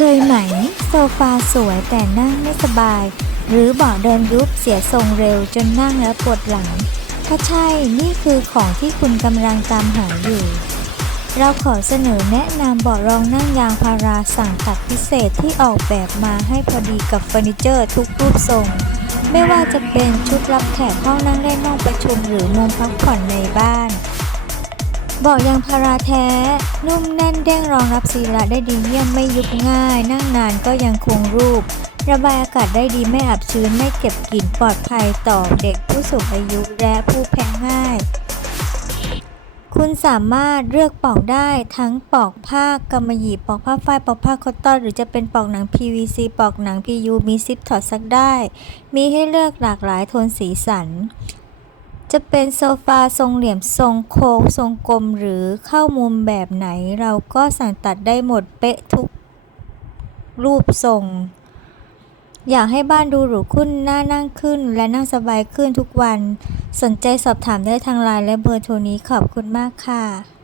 เคยไหม โซฟาสวยแต่นั่งไม่สบาย หรือเบาะเดินยุบเสียทรงเร็วจนนั่งแล้วปวดหลัง ถ้าใช่นี่คือของที่คุณกำลังตามหาอยู่ เราขอเสนอแนะนำเบาะรองนั่งยางพาราสั่งตัดพิเศษที่ออกแบบมาให้พอดีกับเฟอร์นิเจอร์ทุกรูปทรง ไม่ว่าจะเป็นชุดรับแขกห้องนั่งเล่นห้องประชุมหรือมุมพักผ่อนในบ้าน เบาะยางพาราแท้ นุ่มแน่นเด้งรองรับศีระได้ดีเยี่ยมไม่ยุบง่าย นั่งนานก็ยังคงรูป ระบายอากาศได้ดีไม่อับชื้นไม่เก็บกลิ่นปลอดภัยต่อเด็กผู้สูงอายุและผู้แพ้ง่าย คุณสามารถเลือกปอกได้ทั้งปอกผ้ากำมะหยี่ปอกผ้าฝ้ายปอกผ้าคอตตอนหรือจะเป็นปอกหนัง PVC ปอกหนัง PU มีซิปถอดซักได้ มีให้เลือกหลากหลายโทนสีสัน จะเป็นโซฟาทรงเหลี่ยมทรงโค้งทรงกลมหรือเข้ามุมแบบไหน เราก็สั่งตัดได้หมดเป๊ะทุกรูปทรง อยากให้บ้านดูหรูขึ้นน่านั่งขึ้น และนั่งสบายขึ้นทุกวัน สนใจสอบถามได้ทางไลน์และเบอร์โทรนี้ขอบคุณมากค่ะ